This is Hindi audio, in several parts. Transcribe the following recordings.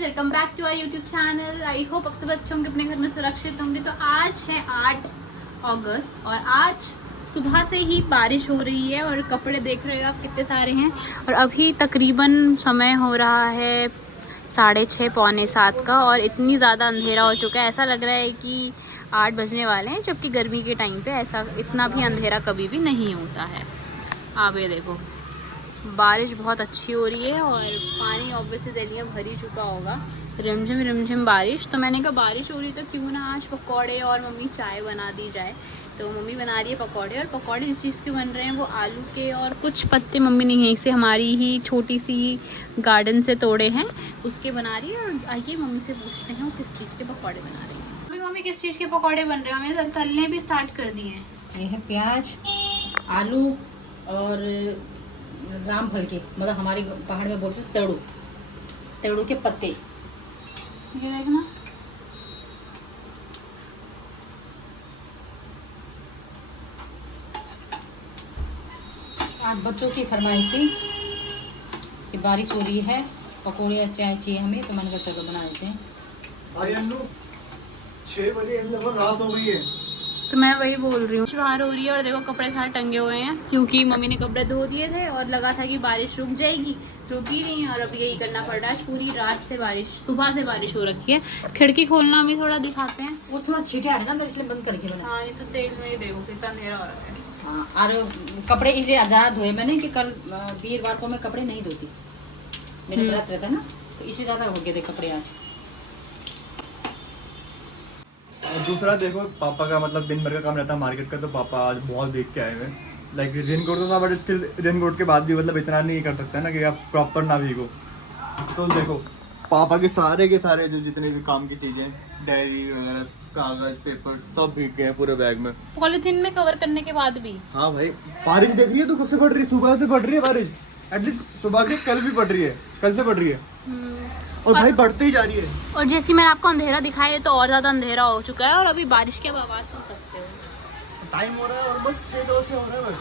Welcome back to our YouTube channel. I hope आप सब अच्छे होंगे, अपने घर में सुरक्षित होंगे। तो आज है 8 अगस्त और आज सुबह से ही बारिश हो रही है और कपड़े देख रहे हो आप कितने सारे हैं। और अभी तकरीबन समय हो रहा है 6:30 पौने 7 का और इतनी ज़्यादा अंधेरा हो चुका है, ऐसा लग रहा है कि 8 बजने वाले हैं। जबकि गर्मी के टाइम पे ऐसा इतना भी अंधेरा कभी भी नहीं होता है। आप ये देखो, बारिश बहुत अच्छी हो रही है और पानी ऑब्वियसली दिल्ली में भर ही चुका होगा। रिमझिम बारिश। तो मैंने कहा बारिश हो रही तो क्यों ना आज पकौड़े और मम्मी चाय बना दी जाए। तो मम्मी बना रही है पकौड़े, और पकौड़े जिस चीज़ के बन रहे हैं वो आलू के, और कुछ पत्ते मम्मी ने यहीं से हमारी ही छोटी सी गार्डन से तोड़े हैं उसके बना रही है। और आइए मम्मी से पूछते हैं वो किस चीज़ के पकौड़े बना रही हैं। अभी मम्मी किस चीज़ के पकौड़े बन रहे हैं? हमें तलने भी स्टार्ट कर दिए हैं। ये है प्याज, आलू और रामफल के, मतलब हमारे पहाड़ में बोलते हैं तेड़ू के पत्ते। ये देखना, आज बच्चों की फरमाइश थी कि बारिश हो रही है, पकौड़े या चाय चाहिए हमें, तो मैंने कहा चलो बना देते हैं। भाई अन्नू 6 बजे लगभग रात हो गई है। तो मैं वही बोल रही हूँ, बाहर हो रही है और देखो कपड़े सारे टंगे हुए हैं क्योंकि मम्मी ने कपड़े धो दिए थे और लगा था कि बारिश रुक जाएगी, रुकी नहीं। और अब यही करना पड़ रहा है। पूरी रात से बारिश, सुबह से बारिश हो रखी है। खिड़की खोलना भी थोड़ा दिखाते हैं। वो थोड़ा छींटे आ रहे ना, तो इसलिए बंद करके बना। हाँ, नहीं तो तेल में ही देखो कितना अंधेरा हो रहा है। हाँ, और कपड़े इसलिए आज़ाद धोए मैंने कि कल वीरवार को मैं कपड़े नहीं धोती, मेरा व्रत रहता है ना, तो इसलिए ज़्यादा हो गए थे कपड़े आज। और दूसरा देखो, पापा का मतलब दिन भर का काम रहता है मार्केट का, तो पापा आज बहुत देख के आए हुए। लाइक रेनकोट तो था बट स्टिल रेनकोट के बाद भी मतलब इतना नहीं कर सकता ना कि आप प्रॉपर ना भीगो। तो देखो पापा के सारे जो जितने भी काम की चीज़ें, डायरी वगैरह, कागज पेपर सब भीग गए हैं पूरे बैग में, पॉलिथीन में कवर करने के बाद भी। हाँ भाई, बारिश देख रही है तो कब से पड़ रही है? सुबह से पड़ रही है बारिश। एटलीस्ट सुबह के कल भी पड़ रही है, कल से पड़ रही है और भाई बढ़ते ही जा रही है। और जैसे मैंने आपको अंधेरा दिखाया तो और ज़्यादा अंधेरा हो चुका है और अभी बारिश की आवाज़ सुन सकते हो। टाइम हो रहा है और बस 6 बजे से हो रहा है बस।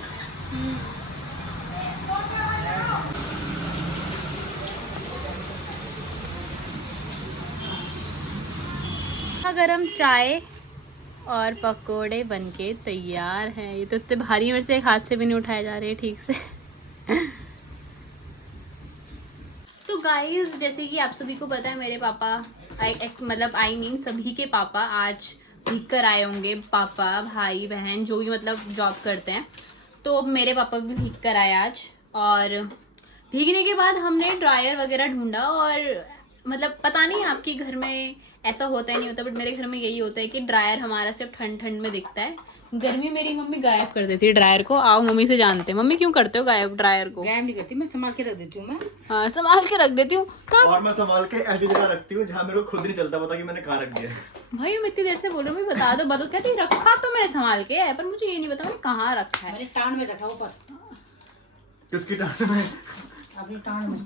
गरम चाय और पकोड़े बनके तैयार हैं। ये तो इतने भारी, मेरे से एक हाथ से भी नहीं उठाए जा रहे ठीक से। तो गाइस, जैसे कि आप सभी को पता है मेरे पापा मतलब आई मीन सभी के पापा आज भीग कर आए होंगे। पापा, भाई, बहन जो भी मतलब जॉब करते हैं, तो मेरे पापा भी भीग कर आए आज। और भीगने के बाद हमने ड्रायर वगैरह ढूंढा और मतलब पता नहीं आपके घर में ऐसा होता है नहीं होता, बट मेरे घर में यही होता है कि ड्रायर हमारा सिर्फ ठंड में दिखता है। गर्मी मेरी मम्मी गायब कर देती है ड्रायर को। आओ मम्मी से जानते हैं, मम्मी क्यों करते हो गायब ड्रायर को? गायब नहीं करती, मैं संभाल के रख देती हूँ। मैं हाँ, संभाल के रख देती हूँ। और मैं संभाल के ऐसी जगह रखती हूँ जहाँ मेरे को खुद नहीं चलता पता कि मैंने कहाँ रख दिया। भाई मैं इतनी देर से बोल रही हूँ, बता दो कहती रखा तो मैंने संभाल के है, पर मुझे ये नहीं पता मैंने कहाँ रखा है। मैंने टांड में रखा ऊपर। किसकी टांड में? अपनी टांड में।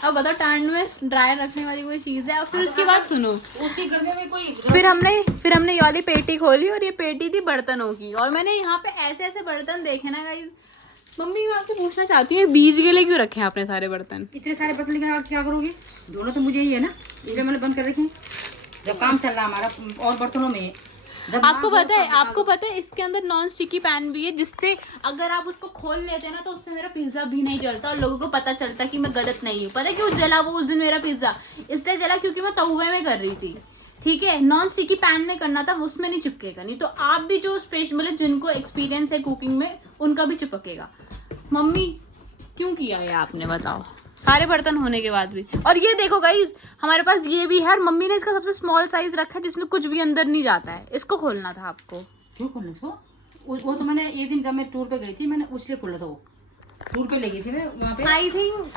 अब बताओ, टांड में ड्रायर रखने वाली कोई चीज है? और फिर उसके बाद सुनो, उसकी गर्मी में कोई फिर हमने ये वाली पेटी खोली और ये पेटी थी बर्तनों की। और मैंने यहाँ पे ऐसे बर्तन देखे ना गाइस। मम्मी मैं आपसे पूछना चाहती हूँ, बीज के लिए क्यों रखे हैं आपने सारे बर्तन? इतने सारे बर्तन लेकर आप क्या करोगे? दोनों तो मुझे ही है ना, इसलिए मैंने बंद कर रखे हैं। जब काम चल रहा हमारा और बर्तनों में। आपको पता है इसके अंदर नॉन स्टिकी पैन भी है, जिससे अगर आप उसको खोल लेते हैं ना तो उससे मेरा पिज्जा भी नहीं जलता और लोगों को पता चलता कि मैं गलत नहीं हूँ। पता है क्यों जला वो उस दिन मेरा पिज्जा? इसलिए जला क्योंकि मैं तवे में कर रही थी। ठीक है, नॉन स्टिकी पैन में करना था, उसमें नहीं चिपकेगा। नहीं तो आप भी जो स्पेशल मतलब जिनको एक्सपीरियंस है कुकिंग में, उनका भी चिपकेगा। मम्मी क्यों किया है आपने, बताओ? सारे बर्तन होने के बाद भी। और ये देखो गाइस, हमारे पास ये भी है। मम्मी ने इसका सबसे स्मॉल साइज रखा है जिसमें कुछ भी अंदर नहीं जाता है। इसको खोलना था आपको। क्यों खोलना इसको? वो तो मैंने एक दिन जब मैं टूर पे गई थी, मैंने उसलिए खोला था। वो टूर पे ले गई थी मैं वहाँ पे। आई थिंक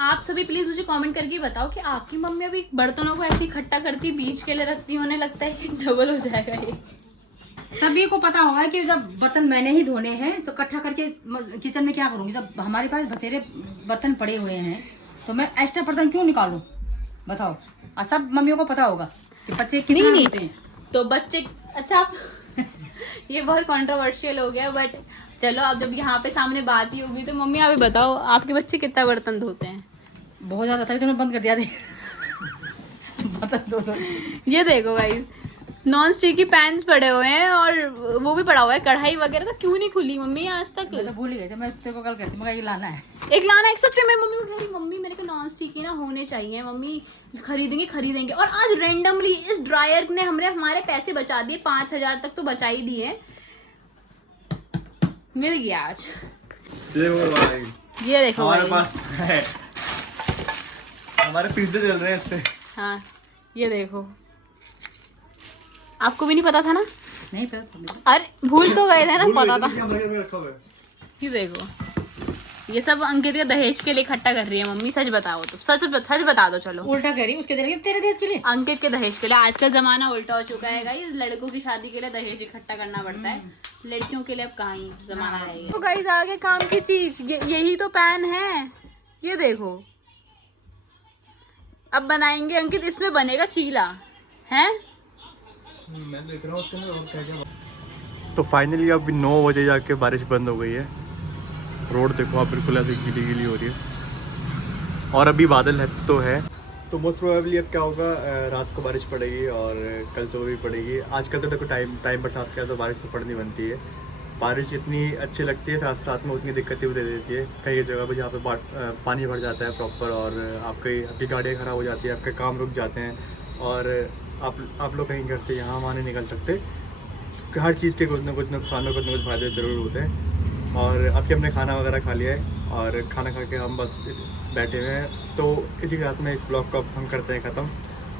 आप सभी प्लीज मुझे कमेंट करके बताओ कि आपकी मम्मी अभी बर्तनों को ऐसे इकट्ठा करती, बीच के लिए रखती, उन्हें लगता है कि डबल हो जाएगा ये। सभी को पता होगा कि जब बर्तन मैंने ही धोने हैं तो इकट्ठा करके किचन में क्या करूँगी? जब हमारे पास बतेरे बर्तन पड़े हुए हैं तो मैं एक्स्ट्रा बर्तन क्यों निकालूं? बताओ। और सब मम्मियों को पता होगा कि बच्चे कितने होते हैं। तो बच्चे, अच्छा आप ये बहुत कंट्रोवर्शियल हो गया, बट चलो अब जब यहाँ पे सामने बात ही होगी तो मम्मी आप ही बताओ, आपके बच्चे कितना बर्तन धोते हैं? बहुत ज़्यादा था तो मैं बंद कर दिया थे बर्तन दो ये देखो गाइस, नॉन स्टिक की पैन्स पड़े हुए हैं और वो भी पड़ा हुआ है, कढ़ाई वगैरह। तो क्यों नहीं खुली मम्मी आज तक? मैं तो भूल ही गई थी, मैं तेरे को कल कहती मगर ये लाना है। एक लाना एक सच में। मैं मम्मी को कह रही, मम्मी मेरे को नॉन स्टिक ही ना होने चाहिए, मम्मी खरीदेंगे। और आज रैंडमली इस ड्रायर ने हमारे पैसे बचा दिए, 5,000 तक तो बचा ही दिए। मिल गया आज। देखो भाई, ये देखो हमारे भाई। पास है, हमारे पिज्जे चल रहे हैं इससे। हाँ ये देखो, आपको भी नहीं पता था ना? नहीं पता। अरे भूल तो गए थे ना, भूल गए पता थे था। कि हमारे घर में रखा हुआ है। ये देखो, ये सब अंकित के दहेज के लिए इकट्ठा कर रही है मम्मी। सच बताओ तो, सच बता दो। चलो, उल्टा कह रही उसके दे तेरे देश के लिए। अंकित के दहेज के लिए। आज का जमाना उल्टा हो चुका है गाइस, लड़कों की शादी के लिए दहेज इकट्ठा करना पड़ता है, लड़कियों के लिए अब कहाँ ही जमाना रहेगा। तो गाइस आगे काम की चीज यही तो पैन है, ये देखो। अब बनाएंगे अंकित, इसमें बनेगा चीला है। मैं देख रहा हूँ उसके अंदर और क्या। तो फाइनली अभी 9 बजे जाके बारिश बंद हो गई है। रोड देखो आप, बिल्कुल ऐसे गीली हो रही है और अभी बादल है तो है। तो मोस्ट प्रोबेबली अब क्या होगा, रात को बारिश पड़ेगी और कल सुबह भी पड़ेगी। आजकल तो देखो टाइम बरसात का है तो बारिश तो पड़नी बनती है। बारिश जितनी अच्छी लगती है साथ साथ में उतनी दिक्कतें भी दे देती है। कई जगह पर जहाँ पे पानी भर जाता है प्रॉपर और आपकी गाड़ियाँ ख़राब हो जाती है, आपके काम रुक जाते हैं और आप लोग कहीं घर से यहाँ वहाँ नहीं निकल सकते। हर चीज़ के कुछ ना कुछ नुकसानों कुछ ना कुछ फ़ायदे ज़रूर होते हैं। और अभी हमने खाना वगैरह खा लिया है और खाना खा के हम बस बैठे हुए हैं। तो इसी के साथ में इस ब्लॉग को अब हम करते हैं ख़त्म।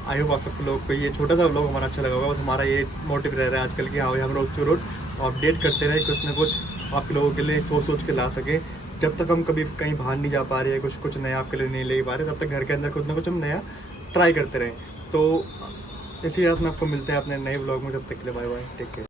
आई होप आप सब लोग को ये छोटा सा ब्लॉग हमारा अच्छा लगा होगा। बस हमारा ये मोटिव रह रहा है आजकल कि हाँ भाई हम रोज़ टू रोज़ अपडेट करते रहे, कुछ ना कुछ आप लोगों के लिए सोच के ला सकें। जब तक हम कभी कहीं बाहर नहीं जा पा रहे हैं, कुछ नया आपके लिए नहीं ले पा रहे, तब तक घर के अंदर कुछ ना कुछ हम नया ट्राई करते रहें। तो इसी के साथ में आपको मिलते हैं अपने नए ब्लॉग में। जब तक के लिए बाय बाय, टेक केयर।